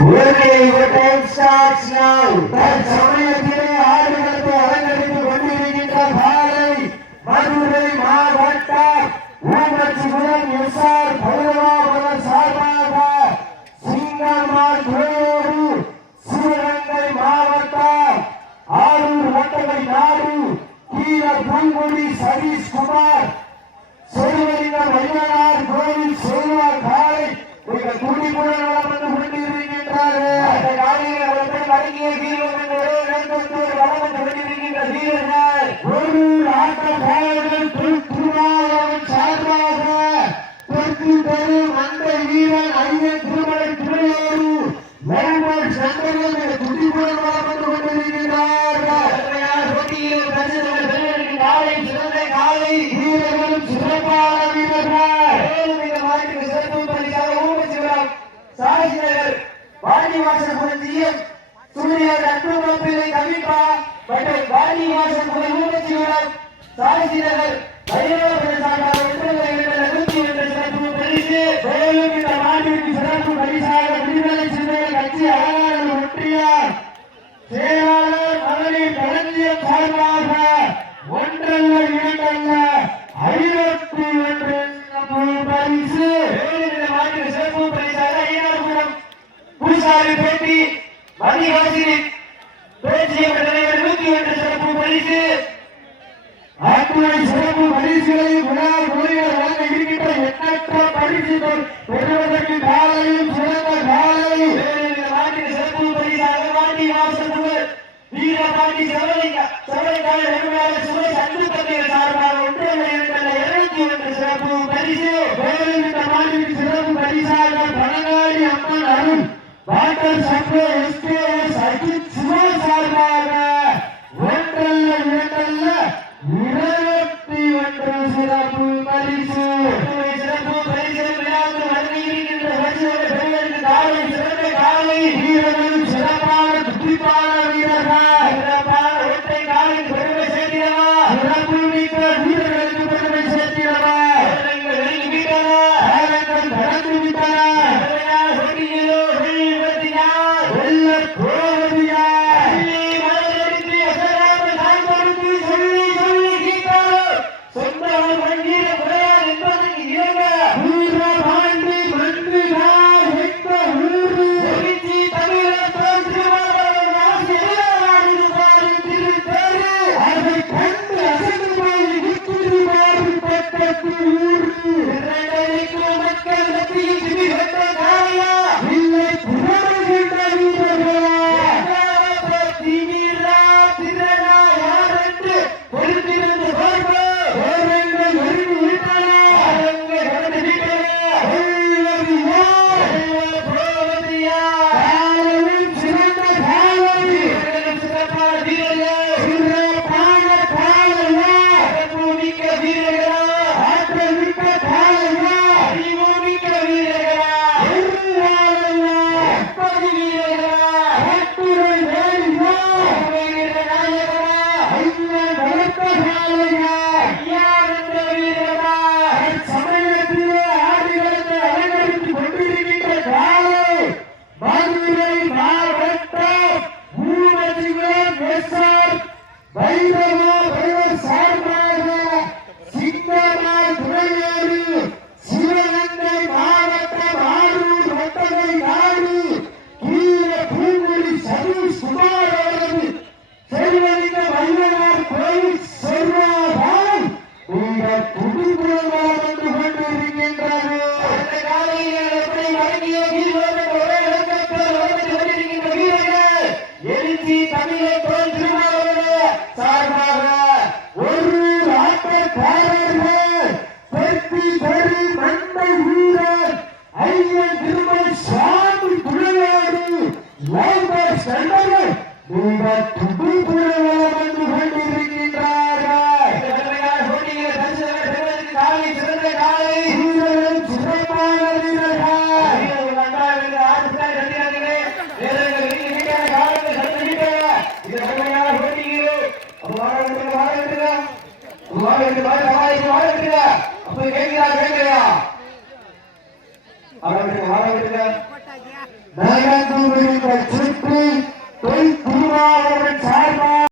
Okay, your time starts now. சமயத்திலே ஆடுகளத்தை அலங்கரித்துக் கொண்டிருக்கின்ற காலை மதுரை மாவட்டம் ஊமச்சிபுரம் எஸ்ஆர் பைரவாபுரம் சார்பாக சிங்கமான் துறையோடு சிவகங்கை மாவட்டம் ஆரூர் வட்டமை நாடு கீழ பூங்குடி சதீஷ்குமார் செல்வலிங்க வைவனார் கோவில் செல்வா காலை மிக துடிப்புடன் வளம் வந்து கொண்டிருக்கின்றார்கள். அந்த காலையில் அவர்கள் அடங்கிய வீரர்கள் வளம் வந்து கொண்டிருக்கின்ற வீரர்கள் ஒரு ஆட்ட காலர்கள் திருமாவளவன் சார்பாக தெற்கு தெரு மந்தை வீரன் ஐயன் திருமலை துறையோடு மெல்போர்ன் சந்தர்கள் மிக துடிப்புடன் வளம் வந்து கொண்டிருக்கின்றார்கள். காலை சிறந்த காலை வீரர்களும் சிறப்பான வீரர்கள் சிறப்பு பரிசாக ஊமச்சிபுரம் சாரசிநகர் வாணிவாசன் ஜிஎம் சூரியர் அன்பு கோப்பிலை கவிப்பா மற்றும் வாணிவாசன் ஊமச்சிபுரம் சாரசிநகர் பைரவாபுரம் சார்பாக சிறப்பு பரிசு மேலும் இந்த நாட்டிற்கு சிறப்பு பரிசாக விடுதலை சிறுத்தைகள் கட்சி அலங்காநல்லூர் ஒன்றிய செயலாளர் மகளிர் களஞ்சியம் சார்பாக ஒன்றல்ல இரண்டல்ல 51 பரிசு சிறப்பு பரிசாக ஐயாபுரம் பூசாரி பேட்டி மணிவாசினி பேச்சியம் தலைவர் 101 சிறப்பு பரிசு அத்துணை சிறப்பு பரிசுகளை விழா நோய்கள் வழங்க இருக்கின்ற எண்ணற்ற பரிசுகள் பெறுவதற்கு காலையும் சிறந்த காலை சிறப்பு பரிசாக வாண்டி வாசல் வீரபாண்டி செவலைக்கால சுவை சந்து பத்திரிகை சார்பாக சிறப்பு பரிசு இந்த மாநில சிறப்பு பரிசாக Panangadi Amman Arul water supply SKS Ajith Siva சார்பாக ஒன்றல்ல இரண்டல்ல 21 சிறப்பு பரிசு சிறப்பு பரிசு விழாவில் வழங்கியிருக்கின்ற பரிசுகளை பெறுவதற்கு காலை சிறந்த காலை வீரர்கள் சிறப்பான துடிப்பான வீரர்கள் சிறப்பான ஒற்றை காலை பெருமை சேர்க்கிறவா சிறப்பு மிக்க வீரர்களுக்கு பெருமை சேர்க்கிறவா கடந்து விட்டன அப்ப கேட்கிறா வாழ விடுங்க. நகர்ந்து